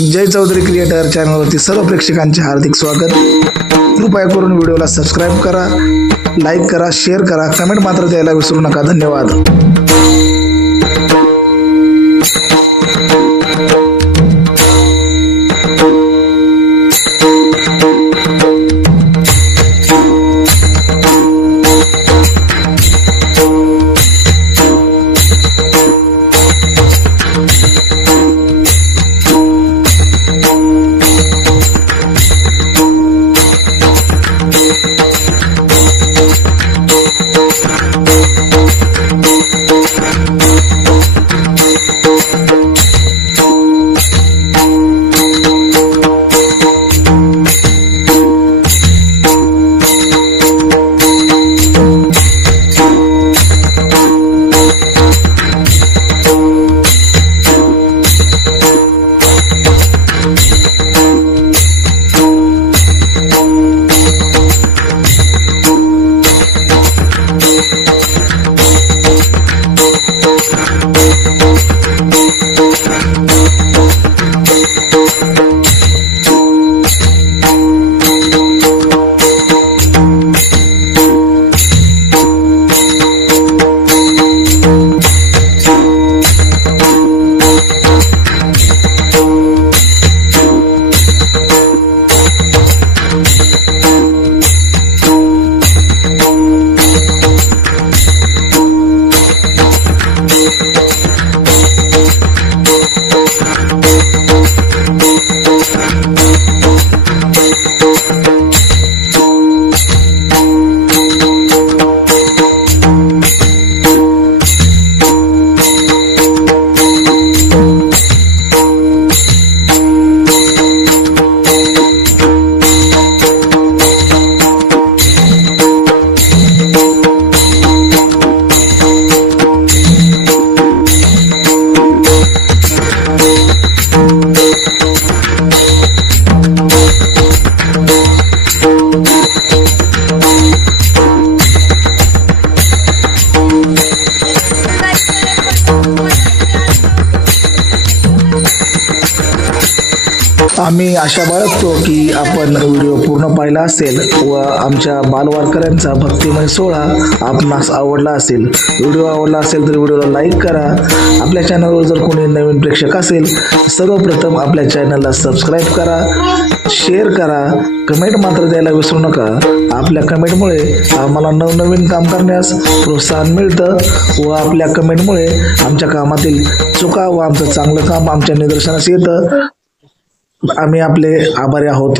जय Chaudhari creator चॅनलवरती सर्व प्रेक्षकांचे हार्दिक स्वागत। कृपया करून व्हिडिओला सबस्क्राइब करा, लाईक करा, शेअर करा, कमेंट मात्र द्यायला विसरू नका। धन्यवाद। आम्ही आशा बाळगतो की आपण व्हिडिओ पूर्ण पाहिला असेल व आमच्या बालवारकऱ्यांचा भक्तिमय सोहळा आपणास आवडला असेल। व्हिडिओ आवडला असेल तर व्हिडिओला लाईक करा। आपल्या चॅनलवर जर कोणी नवीन प्रेक्षक असेल सर्वप्रथम आपल्या चॅनलला सबस्क्राइब करा, शेअर करा, कमेंट मात्र द्यायला विसरू नका। आपल्या कमेंटमुळे आम्हाला नवनवीन काम करण्यास प्रोत्साहन मिळतं व आपल्या कमेंटमुळे आमच्या कामातील चुका व आमचं चांगलं काम आमच्या निदर्शनास येतं। आम्ही आपले आभारी आहोत।